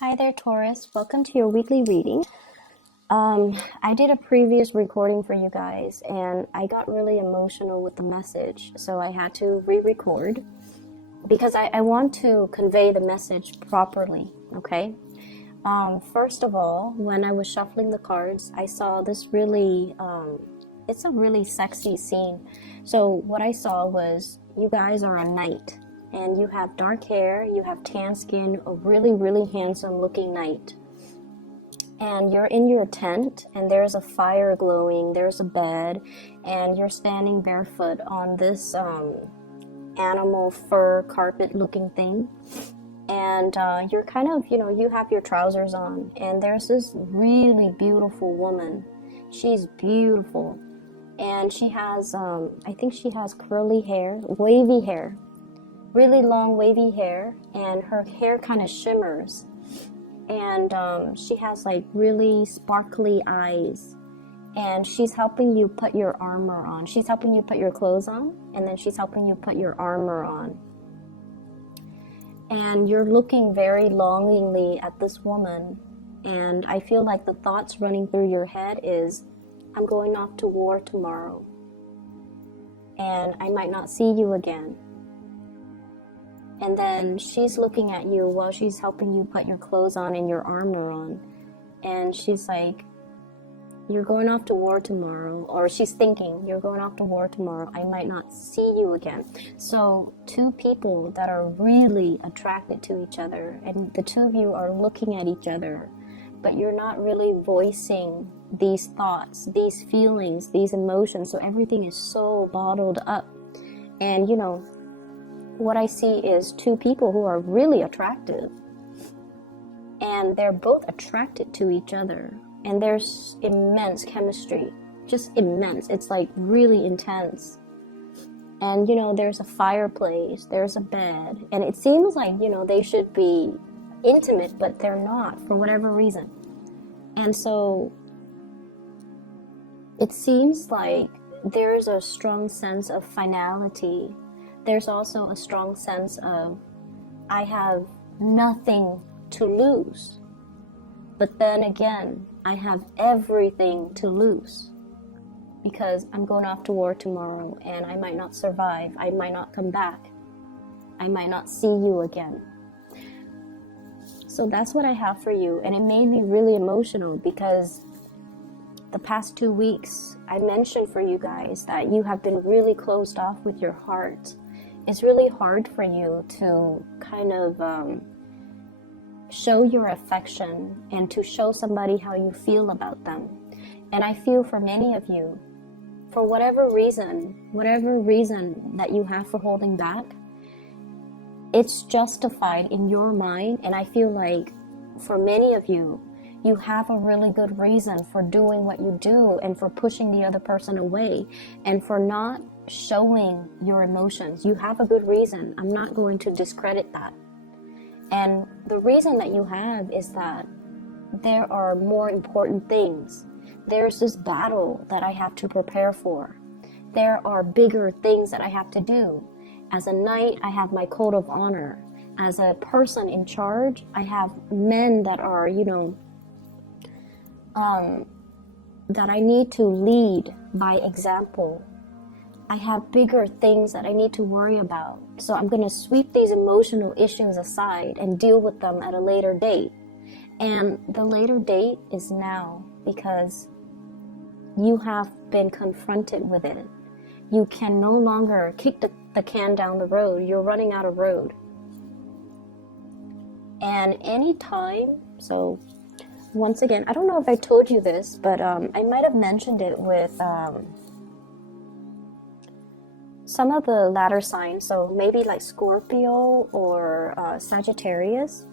Hi there, Taurus. Welcome to your weekly reading. I did a previous recording for you guys and I got really emotional with the message, so I had to re-record because I want to convey the message properly, okay? First of all, when I was shuffling the cards, I saw this really, it's a really sexy scene. So what I saw was you guys are a knight. And you have dark hair, you have tan skin, a really, really handsome looking knight. And you're in your tent, and there's a fire glowing, there's a bed, and you're standing barefoot on this animal fur carpet looking thing. And you're kind of, you have your trousers on, and there's this really beautiful woman. She's beautiful. And she has, I think she has curly hair, wavy hair. Really long wavy hair, and her hair kind of shimmers, and she has like really sparkly eyes, and she's helping you put your armor on. She's helping you put your clothes on, and then she's helping you put your armor on, and you're looking very longingly at this woman, and I feel like the thoughts running through your head is, I'm going off to war tomorrow, and I might not see you again. And then she's looking at you while she's helping you put your clothes on and your armor on. And she's like, you're going off to war tomorrow. Or she's thinking, you're going off to war tomorrow. I might not see you again. So two people that are really attracted to each other. And the two of you are looking at each other. But you're not really voicing these thoughts, these feelings, these emotions. So everything is so bottled up. And what I see is two people who are really attractive, and they're both attracted to each other, and there's immense chemistry, just immense. It's like really intense. And there's a fireplace, there's a bed, and it seems like they should be intimate, but they're not for whatever reason. And so it seems like there's a strong sense of finality. There's also a strong sense of, I have nothing to lose. But then again, I have everything to lose. Because I'm going off to war tomorrow, and I might not survive. I might not come back. I might not see you again. So that's what I have for you. And it made me really emotional because the past 2 weeks, I mentioned for you guys that you have been really closed off with your heart. It's really hard for you to kind of show your affection and to show somebody how you feel about them. And I feel for many of you, for whatever reason that you have for holding back, it's justified in your mind. And I feel like for many of you, you have a really good reason for doing what you do and for pushing the other person away and for not showing your emotions. You have a good reason. I'm not going to discredit that. And the reason that you have is that there are more important things. There's this battle that I have to prepare for. There are bigger things that I have to do. As a knight, I have my code of honor. As a person in charge, I have men that are, that I need to lead by example. I have bigger things that I need to worry about. So I'm going to sweep these emotional issues aside and deal with them at a later date. And the later date is now, because you have been confronted with it. You can no longer kick the can down the road. You're running out of road. And anytime, so once again, I don't know if I told you this, but I might have mentioned it with some of the latter signs, so maybe like Scorpio or Sagittarius.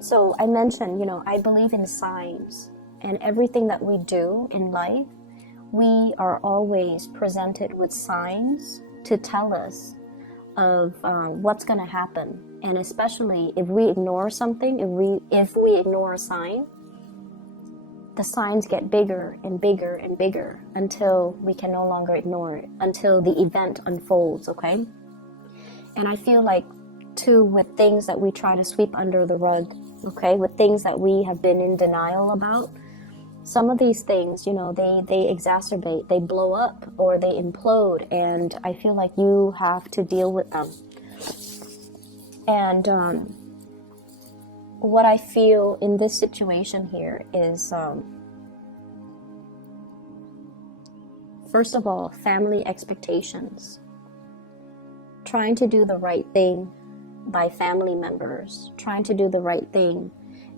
So I mentioned, I believe in signs, and everything that we do in life, we are always presented with signs to tell us of what's going to happen. And especially if we ignore something, if we ignore a sign, the signs get bigger and bigger and bigger until we can no longer ignore it, until the event unfolds, okay? And I feel like, too, with things that we try to sweep under the rug, okay, with things that we have been in denial about. Some of these things, you know, they exacerbate, they blow up, or they implode, and I feel like you have to deal with them. And what I feel in this situation here is, first of all, family expectations. Trying to do the right thing by family members, trying to do the right thing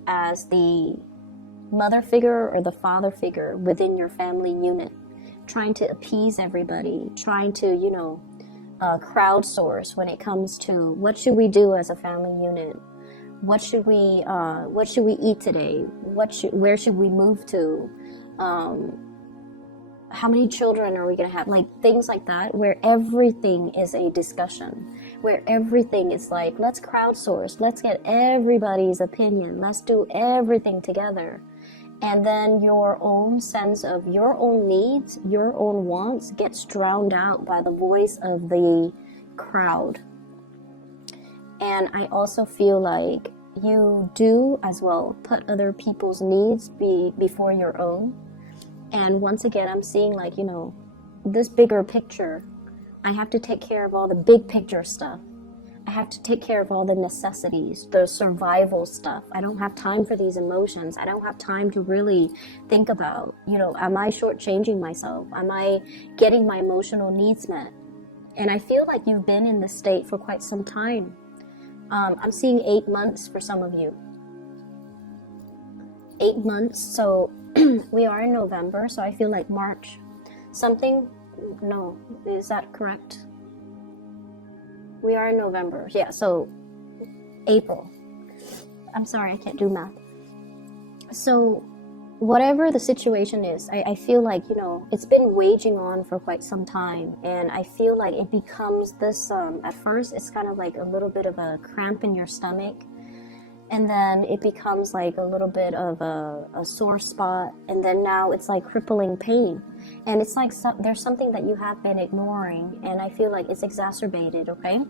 as the mother figure or the father figure within your family unit, trying to appease everybody, trying to, you know, crowdsource when it comes to what should we do as a family unit, what should we eat today, where should we move to, how many children are we going to have, like things like that, where everything is a discussion, where everything is like, let's crowdsource, let's get everybody's opinion, let's do everything together. And then your own sense of your own needs, your own wants gets drowned out by the voice of the crowd. And I also feel like you do as well put other people's needs before your own. And once again, I'm seeing like, you know, this bigger picture. I have to take care of all the big picture stuff. I have to take care of all the necessities, the survival stuff. I don't have time for these emotions. I don't have time to really think about, you know, am I shortchanging myself? Am I getting my emotional needs met? And I feel like you've been in this state for quite some time. I'm seeing 8 months for some of you. 8 months, so we are in November, so I feel like March. No, is that correct? We are in November, yeah, so April. I'm sorry, I can't do math. So whatever the situation is, I feel like, you know, it's been waging on for quite some time, and I feel like it becomes this, at first it's kind of like a little bit of a cramp in your stomach, and then it becomes like a little bit of a sore spot, and then now it's like crippling pain, and it's like there's something that you have been ignoring, and I feel like it's exacerbated, okay?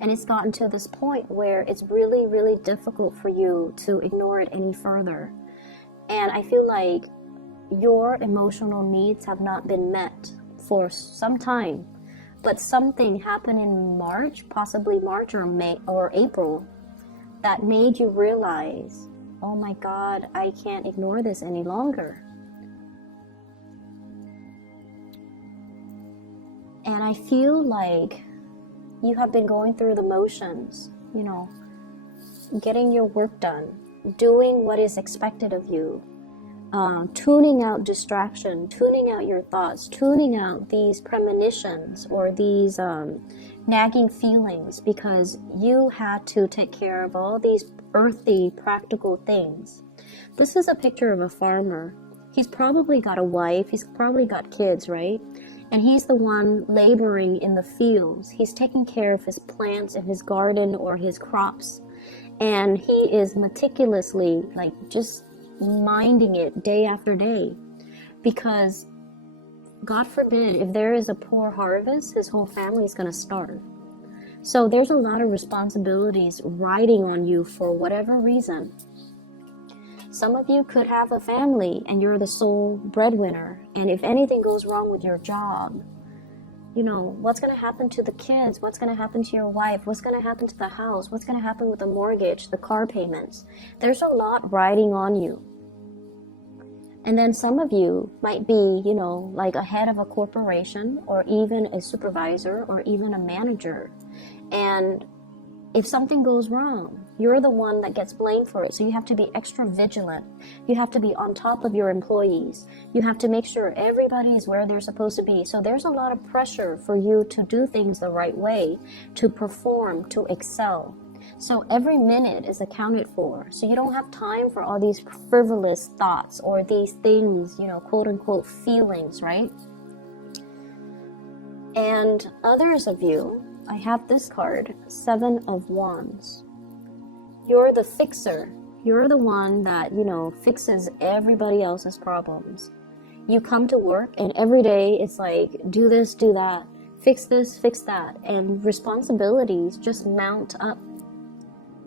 And it's gotten to this point where it's really, really difficult for you to ignore it any further. And I feel like your emotional needs have not been met for some time, but something happened in March, possibly March or May or April, that made you realize, oh my God, I can't ignore this any longer. And I feel like you have been going through the motions, you know, getting your work done, doing what is expected of you, tuning out distraction, tuning out your thoughts, tuning out these premonitions or these nagging feelings, because you had to take care of all these earthy, practical things. This is a picture of a farmer. He's probably got a wife, he's probably got kids, right? And he's the one laboring in the fields. He's taking care of his plants in his garden or his crops. And he is meticulously, like, just minding it day after day. Because, God forbid, if there is a poor harvest, his whole family is going to starve. So there's a lot of responsibilities riding on you for whatever reason. Some of you could have a family and you're the sole breadwinner. And if anything goes wrong with your job, you know, what's going to happen to the kids? What's going to happen to your wife? What's going to happen to the house? What's going to happen with the mortgage, the car payments? There's a lot riding on you. And then some of you might be, you know, like a head of a corporation or even a supervisor or even a manager. And if something goes wrong, you're the one that gets blamed for it. So you have to be extra vigilant. You have to be on top of your employees. You have to make sure everybody is where they're supposed to be. So there's a lot of pressure for you to do things the right way, to perform, to excel. So every minute is accounted for. So you don't have time for all these frivolous thoughts or these things, you know, quote unquote feelings, right? And others of you, I have this card, 7 of Wands. You're the fixer. You're the one that, you know, fixes everybody else's problems. You come to work and every day it's like, do this, do that, fix this, fix that. And responsibilities just mount up.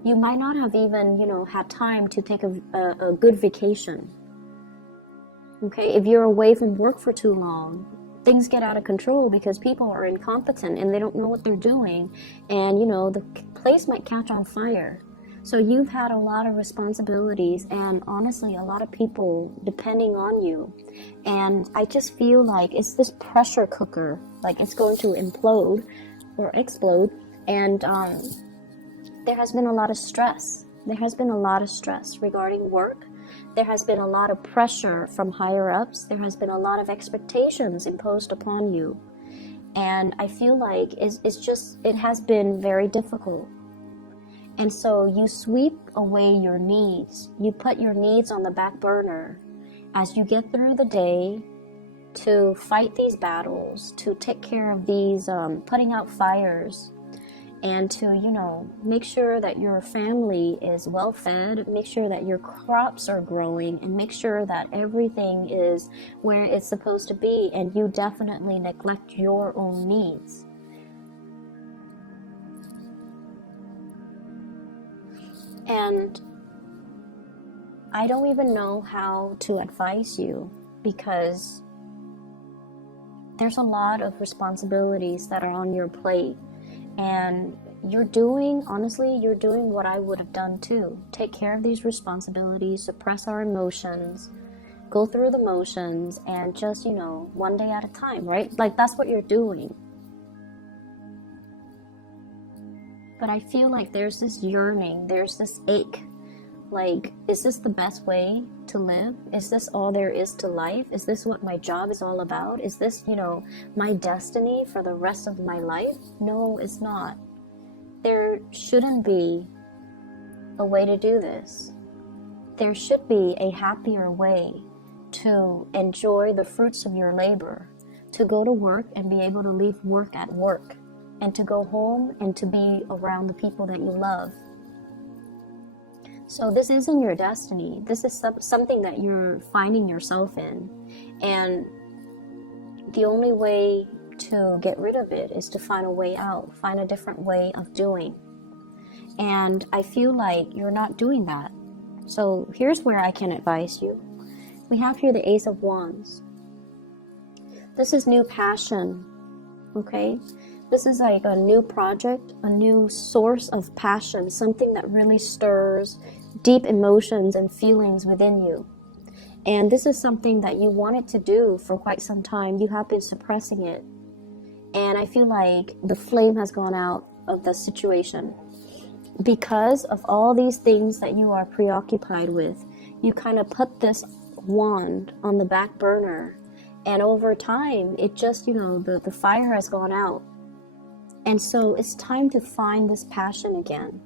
You might not have even, had time to take a good vacation. Okay, if you're away from work for too long, things get out of control because people are incompetent and they don't know what they're doing, and the place might catch on fire. So you've had a lot of responsibilities and honestly a lot of people depending on you, and I just feel like it's this pressure cooker, like it's going to implode or explode. And there has been a lot of stress. There has been a lot of stress regarding work. There has been a lot of pressure from higher ups. There has been a lot of expectations imposed upon you. And I feel like it has been very difficult. And so you sweep away your needs. You put your needs on the back burner as you get through the day to fight these battles, to take care of these, putting out fires, and to, make sure that your family is well fed, make sure that your crops are growing, and make sure that everything is where it's supposed to be, and you definitely neglect your own needs. And I don't even know how to advise you, because there's a lot of responsibilities that are on your plate. And you're doing what I would have done too. Take care of these responsibilities, suppress our emotions, go through the motions, and just, one day at a time, right? Like, that's what you're doing. But I feel like there's this yearning, there's this ache. Like, is this the best way to live? Is this all there is to life? Is this what my job is all about? Is this, my destiny for the rest of my life? No, it's not. There shouldn't be a way to do this. There should be a happier way to enjoy the fruits of your labor, to go to work and be able to leave work at work, and to go home and to be around the people that you love. So this isn't your destiny. This is something that you're finding yourself in. And the only way to get rid of it is to find a way out, find a different way of doing. And I feel like you're not doing that. So here's where I can advise you. We have here the Ace of Wands. This is new passion, okay? This is like a new project, a new source of passion, something that really stirs deep emotions and feelings within you. And this is something that you wanted to do for quite some time. You have been suppressing it. And I feel like the flame has gone out of the situation. Because of all these things that you are preoccupied with, you kind of put this wand on the back burner. And over time, it just, the fire has gone out. And so it's time to find this passion again.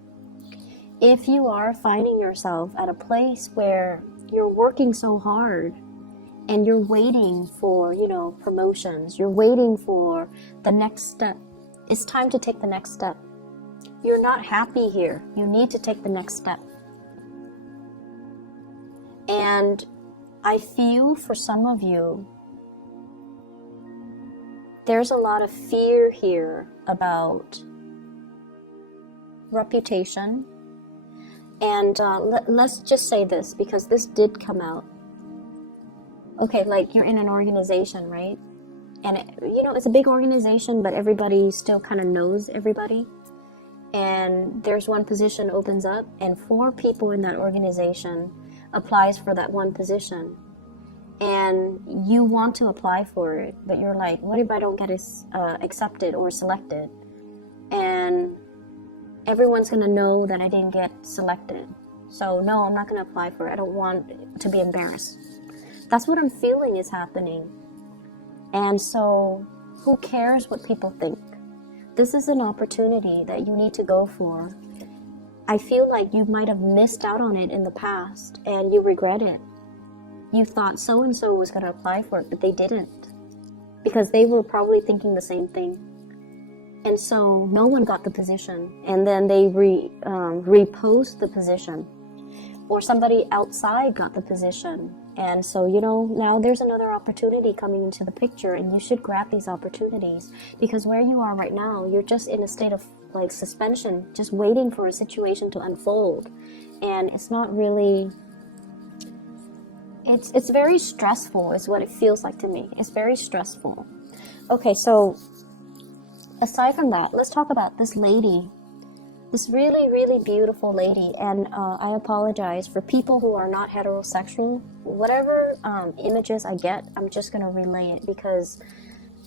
If you are finding yourself at a place where you're working so hard and you're waiting for, promotions, you're waiting for the next step, it's time to take the next step. You're not happy here. You need to take the next step. And I feel for some of you, there's a lot of fear here about reputation. And let's just say this, because this did come out. Okay, like you're in an organization, right? And it's a big organization, but everybody still kind of knows everybody. And there's one position opens up, and 4 people in that organization applies for that one position. And you want to apply for it, but you're like, what if I don't get accepted or selected? And everyone's going to know that I didn't get selected. So no, I'm not going to apply for it. I don't want to be embarrassed. That's what I'm feeling is happening. And so who cares what people think? This is an opportunity that you need to go for. I feel like you might have missed out on it in the past and you regret it. You thought so-and-so was going to apply for it, but they didn't. Because they were probably thinking the same thing. And so no one got the position. And then they repost the position. Or somebody outside got the position. And so, now there's another opportunity coming into the picture, and you should grab these opportunities. Because where you are right now, you're just in a state of like suspension, just waiting for a situation to unfold. And it's not really, it's very stressful is what it feels like to me. It's very stressful. Okay, so aside from that, let's talk about this lady. This really, really beautiful lady. And I apologize for people who are not heterosexual. Whatever images I get, I'm just going to relay it, because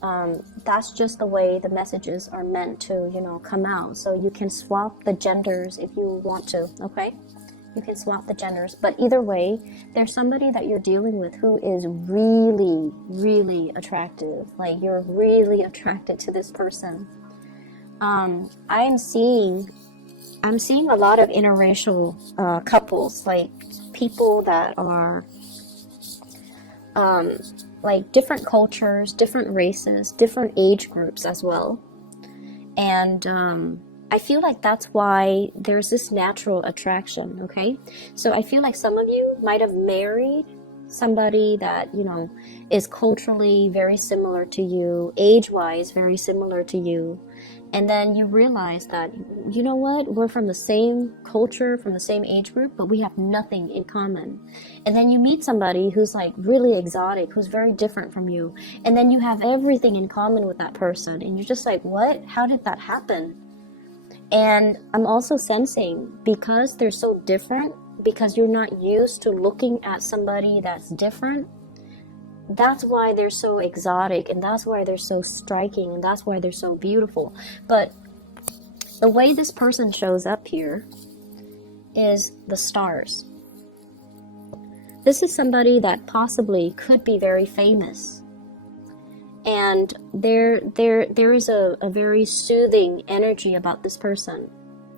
that's just the way the messages are meant to, you know, come out. So you can swap the genders if you want to, okay? You can swap the genders. But either way, there's somebody that you're dealing with who is really, really attractive. Like, you're really attracted to this person. I'm seeing a lot of interracial couples, like people that are like different cultures, different races, different age groups as well. And I feel like that's why there's this natural attraction, okay? So I feel like some of you might have married somebody that, you know, is culturally very similar to you, age-wise very similar to you. And then you realize that, you know what, we're from the same culture, from the same age group, but we have nothing in common. And then you meet somebody who's like really exotic, who's very different from you. And then you have everything in common with that person. And you're just like, what? How did that happen? And I'm also sensing, because they're so different, because you're not used to looking at somebody that's different, that's why they're so exotic, and that's why they're so striking, and that's why they're so beautiful. But the way this person shows up here is the stars. This is somebody that possibly could be very famous. And there is a very soothing energy about this person.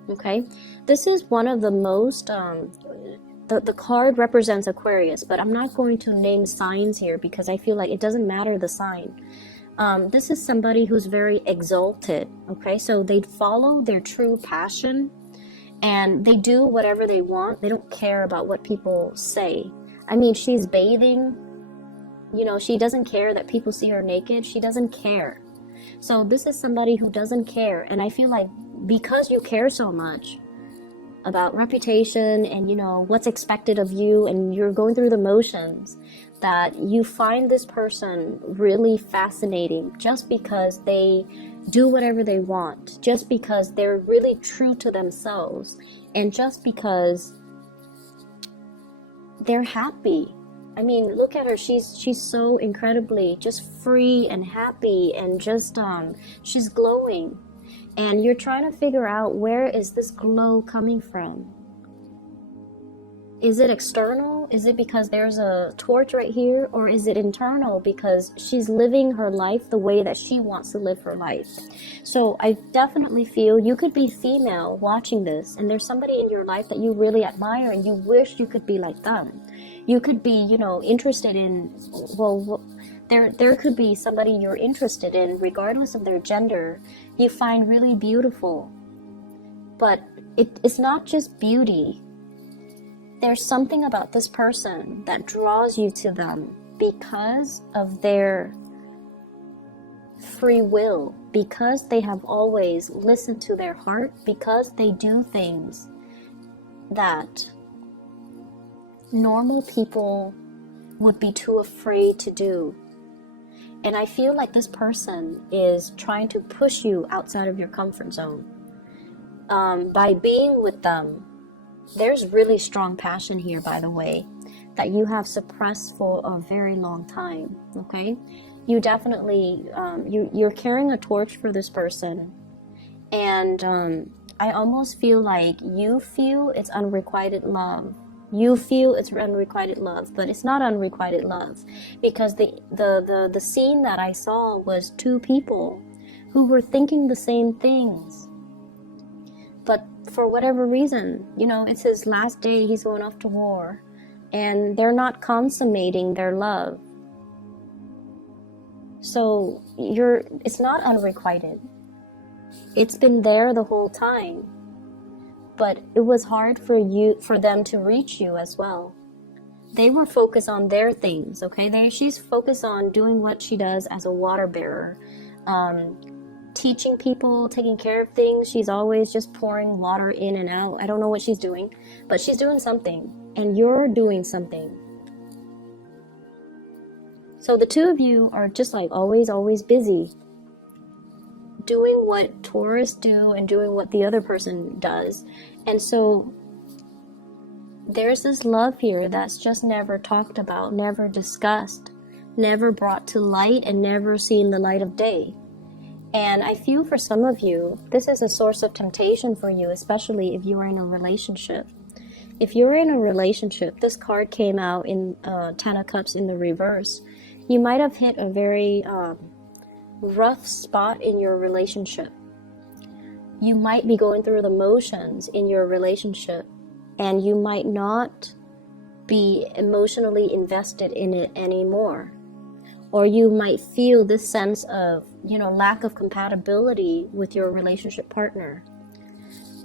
Okay? This is one of the most the card represents Aquarius, but I'm not going to name signs here because I feel like it doesn't matter the sign. This is somebody who's very exalted, okay? So they follow their true passion, and they do whatever they want. They don't care about what people say. I mean, she's bathing. You know, she doesn't care that people see her naked. She doesn't care. So this is somebody who doesn't care. And I feel like because you care so much about reputation and, you know, what's expected of you, and you're going through the motions, that you find this person really fascinating just because they do whatever they want, just because they're really true to themselves, and just because they're happy. I mean, look at her. She's so incredibly just free and happy, and just she's glowing. And you're trying to figure out, where is this glow coming from? Is it external? Is it because there's a torch right here? Or is it internal because she's living her life the way that she wants to live her life? So I definitely feel you could be female watching this, and there's somebody in your life that you really admire and you wish you could be like them. You could be, you know, interested in, well, there could be somebody you're interested in, regardless of their gender, you find really beautiful. But it's not just beauty. There's something about this person that draws you to them because of their free will, because they have always listened to their heart, because they do things that normal people would be too afraid to do. And I feel like this person is trying to push you outside of your comfort zone. By being with them, there's really strong passion here, by the way, that you have suppressed for a very long time, okay? You definitely, you're carrying a torch for this person. And I almost feel like you feel it's unrequited love. You feel it's unrequited love, but it's not unrequited love, because the scene that I saw was two people who were thinking the same things, but for whatever reason, you know, it's his last day, he's going off to war, and they're not consummating their love. So it's not unrequited. It's been there the whole time. But it was hard for them to reach you as well. They were focused on their things, okay? She's focused on doing what she does as a water bearer, teaching people, taking care of things. She's always just pouring water in and out. I don't know what she's doing, but she's doing something, and you're doing something. So the two of you are just like always busy doing what Taurus do and doing what the other person does. And so there's this love here that's just never talked about, never discussed, never brought to light, and never seen the light of day. And I feel for some of you, this is a source of temptation for you, especially if you're in a relationship. If you're in a relationship, this card came out in Ten of Cups in the reverse. You might have hit a very rough spot in your relationship. You might be going through the motions in your relationship, and you might not be emotionally invested in it anymore. Or you might feel this sense of, lack of compatibility with your relationship partner.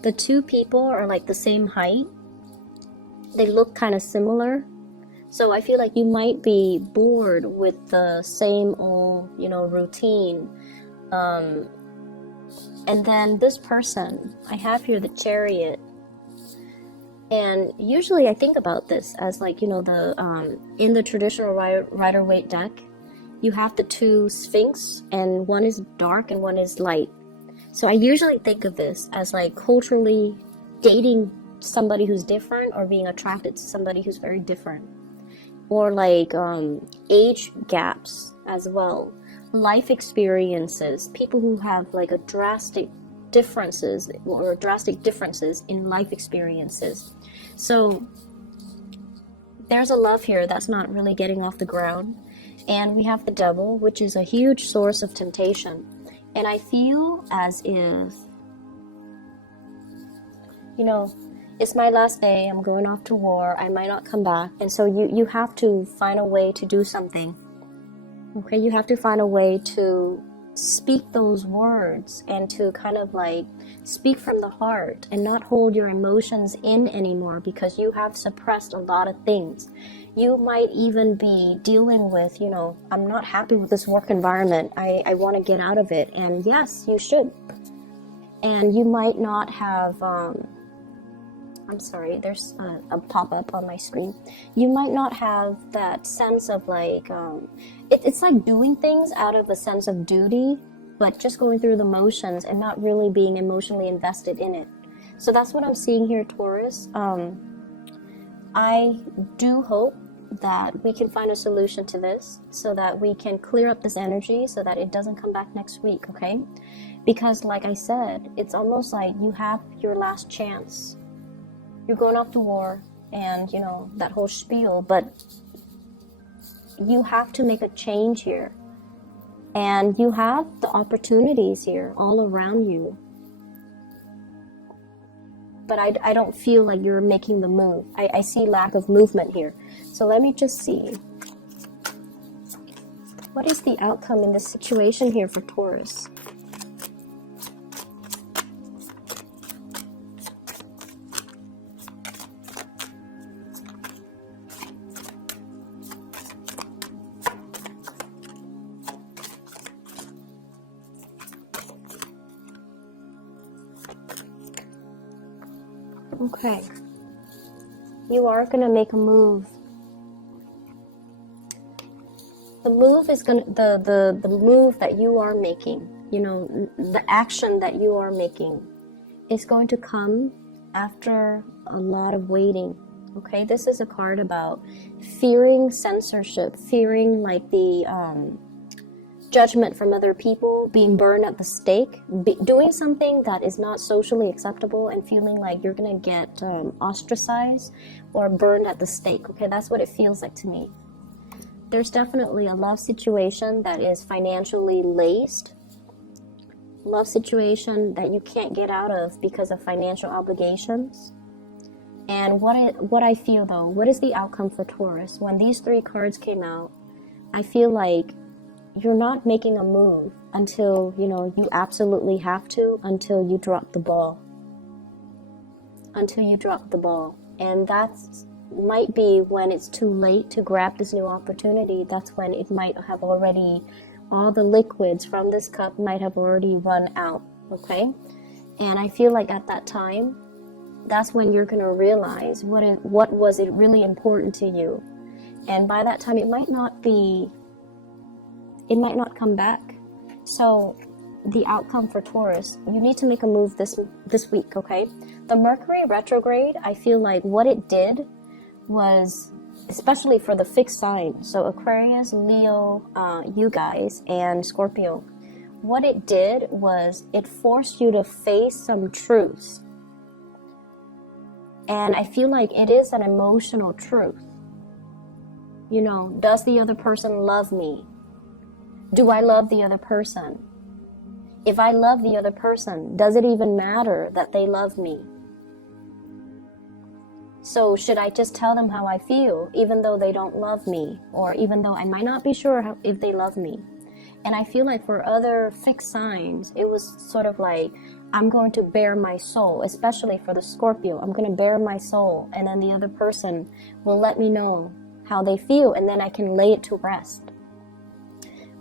The two people are like the same height. They look kind of similar. So I feel like you might be bored with the same old, routine. And then this person, I have here the Chariot. And usually I think about this as like, in the traditional Rider-Waite deck, you have the two Sphinx, and one is dark and one is light. So I usually think of this as like culturally dating somebody who's different, or being attracted to somebody who's very different. Or like age gaps as well. Life experiences, people who have like a drastic differences in life experiences. So there's a love here that's not really getting off the ground. And we have the Devil, which is a huge source of temptation. And I feel as if, it's my last day, I'm going off to war, I might not come back. And so you have to find a way to do something. Okay, you have to find a way to speak those words and to kind of like speak from the heart and not hold your emotions in anymore, because you have suppressed a lot of things. You might even be dealing with, I'm not happy with this work environment. I want to get out of it. And yes, you should. And you might not have, I'm sorry, there's a pop-up on my screen. You might not have that sense of like, it's like doing things out of a sense of duty, but just going through the motions and not really being emotionally invested in it. So that's what I'm seeing here, Taurus. I do hope that we can find a solution to this so that we can clear up this energy so that it doesn't come back next week, okay? Because like I said, it's almost like you have your last chance. You're going off to war and, that whole spiel, but you have to make a change here. And you have the opportunities here all around you. But I don't feel like you're making the move. I see lack of movement here. So let me just see. What is the outcome in this situation here for Taurus? Okay. You are going to make a move. The move is going to, the move that you are making, the action that you are making is going to come after a lot of waiting. Okay, this is a card about fearing censorship, fearing like the judgment from other people, being burned at the stake, doing something that is not socially acceptable and feeling like you're going to get ostracized or burned at the stake. Okay, that's what it feels like to me. There's definitely a love situation that is financially laced. Love situation that you can't get out of because of financial obligations. And what I feel though, what is the outcome for Taurus? When these three cards came out, I feel like you're not making a move until, you absolutely have to, until you drop the ball. Until you drop the ball. And that's might be when it's too late to grab this new opportunity. That's when it might have already all the liquids from this cup might have already run out, okay? And I feel like at that time, that's when you're going to realize what was it really important to you. And by that time, it might not come back. So the outcome for Taurus, you need to make a move this week, okay? The Mercury retrograde, I feel like what it did was, especially for the fixed sign, so Aquarius, Leo, you guys, and Scorpio, what it did was it forced you to face some truths. And I feel like it is an emotional truth. You know, does the other person love me? Do I love the other person? If I love the other person, does it even matter that they love me? So should I just tell them how I feel, even though they don't love me, or even though I might not be sure if they love me? And I feel like for other fixed signs, it was sort of like, I'm going to bare my soul, especially for the Scorpio. I'm going to bare my soul, and then the other person will let me know how they feel, and then I can lay it to rest.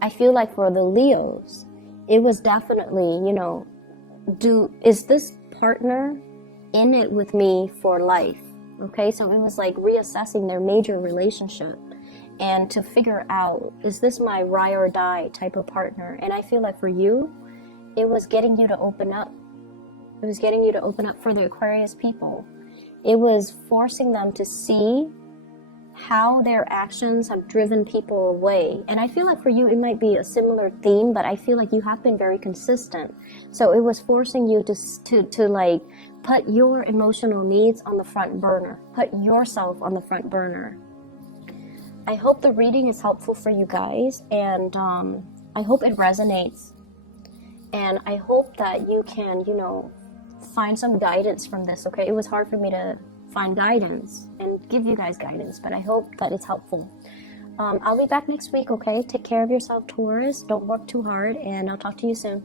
I feel like for the Leos, it was definitely, you know, is this partner in it with me for life? Okay, so it was like reassessing their major relationship and to figure out, is this my ride or die type of partner? And I feel like for you, it was getting you to open up. It was getting you to open up for the Aquarius people. It was forcing them to see how their actions have driven people away. And I feel like for you, it might be a similar theme, but I feel like you have been very consistent. So it was forcing you to like put your emotional needs on the front burner, put yourself on the front burner. I hope the reading is helpful for you guys, and I hope it resonates. And I hope that you can, you know, find some guidance from this, okay? It was hard for me to find guidance and give you guys guidance, but I hope that it's helpful. I'll be back next week, okay? Take care of yourself, Taurus. Don't work too hard, and I'll talk to you soon.